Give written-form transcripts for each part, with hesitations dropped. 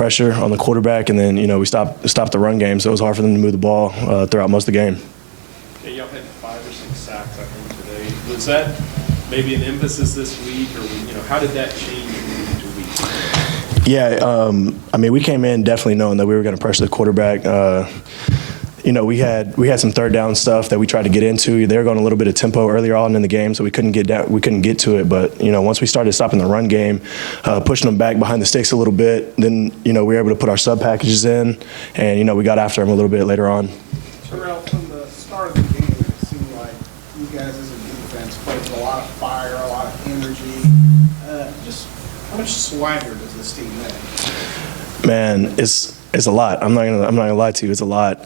pressure on the quarterback, and then we stopped the run game, so it was hard for them to move the ball throughout most of the game. Yeah, y'all had 5 or 6 sacks, I think, today. Was that maybe an emphasis this week, or how did that change from week to week? Yeah, we came in definitely knowing that we were going to pressure the quarterback. We had some third down stuff that we tried to get into. They were going a little bit of tempo earlier on in the game, so we couldn't get to it. But once we started stopping the run game, pushing them back behind the sticks a little bit, then we were able to put our sub packages in, and we got after them a little bit later on. Terrell, from the start of the game, it seemed like you guys as a defense played with a lot of fire, a lot of energy. Just how much swagger does this team have? Man, it's a lot. I'm not gonna lie to you. It's a lot.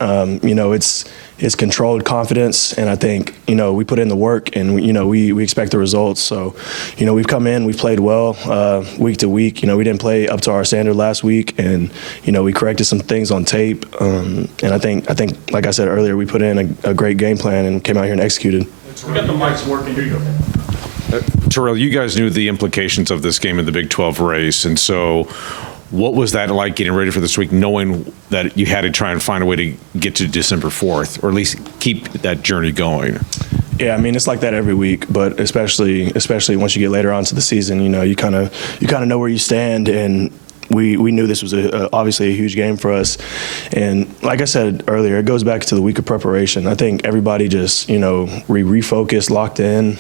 It's controlled confidence, and I think we put in the work, and we expect the results. So we've come in, we've played well week to week. We didn't play up to our standard last week, and we corrected some things on tape. And I think like I said earlier, we put in a great game plan and came out here and executed. We got the mics working. Here you go. Terrell, you guys knew the implications of this game in the Big 12 race, and so what was that like getting ready for this week, knowing that you had to try and find a way to get to December 4th, or at least keep that journey going? Yeah, it's like that every week, but especially once you get later on to the season, you kind of know where you stand, and we knew this was obviously a huge game for us. And like I said earlier, it goes back to the week of preparation. I think everybody just, refocused, locked in,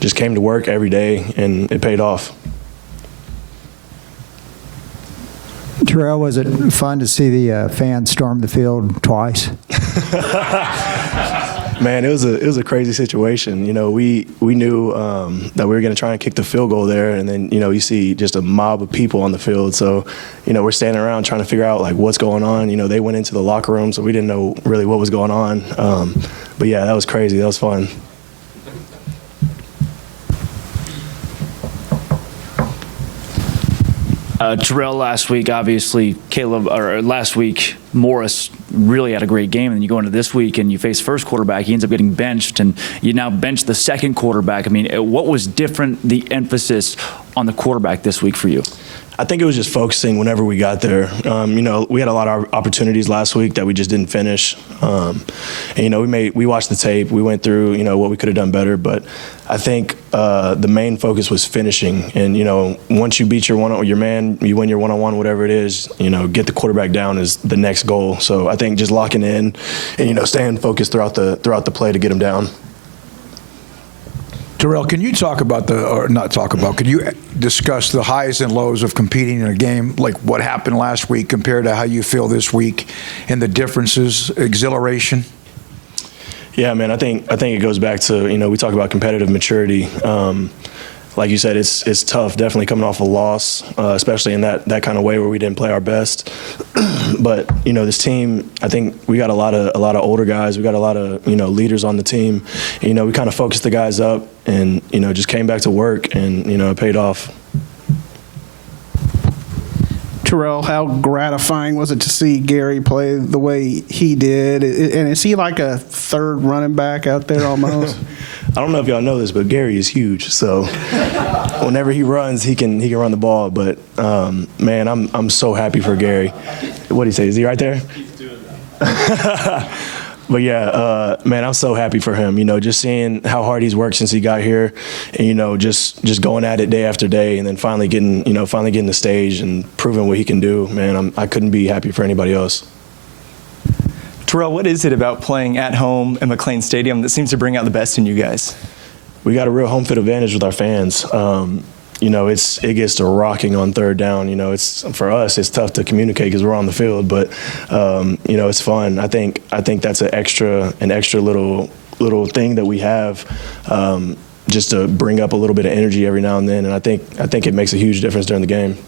just came to work every day, and it paid off. Terrell, was it fun to see the fans storm the field twice? Man, it was a crazy situation. We knew that we were going to try and kick the field goal there, and then you see just a mob of people on the field. So we're standing around trying to figure out what's going on. They went into the locker room, so we didn't know really what was going on. But yeah, that was crazy. That was fun. Terrell, last week, obviously, last week, Morris really had a great game, and then you go into this week and you face first quarterback. He ends up getting benched, and you now bench the second quarterback. What was different, the emphasis on the quarterback this week for you? I think it was just focusing whenever we got there. We had a lot of opportunities last week that we just didn't finish. We watched the tape. We went through, what we could have done better. But I think the main focus was finishing. And, once you beat your man, you win your one-on-one, whatever it is, get the quarterback down is the next goal. So I think just locking in and, staying focused throughout the play to get him down. Terrell, can you can you discuss the highs and lows of competing in a game like what happened last week compared to how you feel this week, and the differences, exhilaration? Yeah, man, I think it goes back to, we talk about competitive maturity. Like you said, it's tough, definitely coming off a loss, especially in that kind of way where we didn't play our best. But this team, I think we got a lot of older guys. We got a lot of leaders on the team. We kind of focused the guys up, and just came back to work, and it paid off. Terrell, how gratifying was it to see Gary play the way he did? And is he like a third running back out there almost? I don't know if y'all know this, but Gary is huge. So whenever he runs, he can run the ball. But man, I'm so happy for Gary. What do you say? Is he right there? He's doing that. But yeah, man, I'm so happy for him. Just seeing how hard he's worked since he got here, and just going at it day after day, and then finally getting the stage and proving what he can do. Man, I couldn't be happy for anybody else. Terrell, what is it about playing at home in McLean Stadium that seems to bring out the best in you guys? We got a real home field advantage with our fans. It gets to rocking on third down. It's for us, it's tough to communicate because we're on the field, but it's fun. I think that's an extra little thing that we have, just to bring up a little bit of energy every now and then. And I think it makes a huge difference during the game.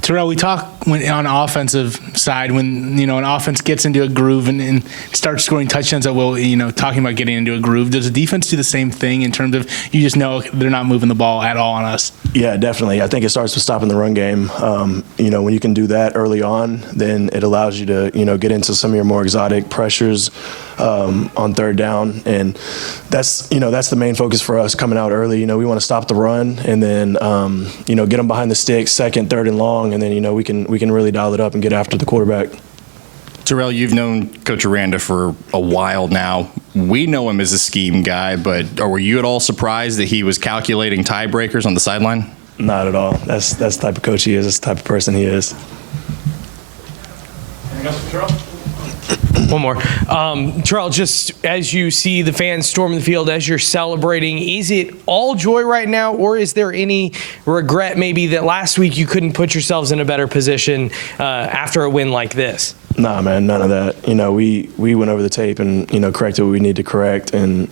Terrell, we talk when on the offensive side, when an offense gets into a groove and starts scoring touchdowns that will, talking about getting into a groove, does the defense do the same thing in terms of you just know they're not moving the ball at all on us? Yeah, definitely. I think it starts with stopping the run game. When you can do that early on, then it allows you to, get into some of your more exotic pressures on third down, and that's the main focus for us coming out early. We want to stop the run, and then get them behind the sticks, second, third, and long, and then we can really dial it up and get after the quarterback. Terrell, you've known Coachranda for a while now. We know him as a scheme guy, but were you at all surprised that he was calculating tiebreakers on the sideline? Not at all. That's the type of coach he is. That's the type of person he is. Anything else for Terrell? One more. Terrell, just as you see the fans storm the field, as you're celebrating, is it all joy right now, or is there any regret maybe that last week you couldn't put yourselves in a better position after a win like this? Nah, man, none of that. We went over the tape and, corrected what we need to correct. And,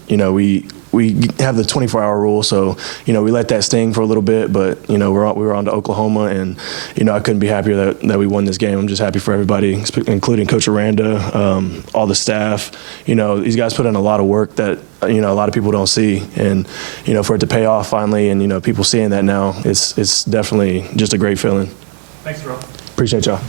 we have the 24-hour rule, so, we let that sting for a little bit. But, we were on to Oklahoma, and, I couldn't be happier that we won this game. I'm just happy for everybody, including Coachranda, all the staff. These guys put in a lot of work that, a lot of people don't see. And, for it to pay off finally and, people seeing that now, it's definitely just a great feeling. Thanks, Terrell. Appreciate y'all.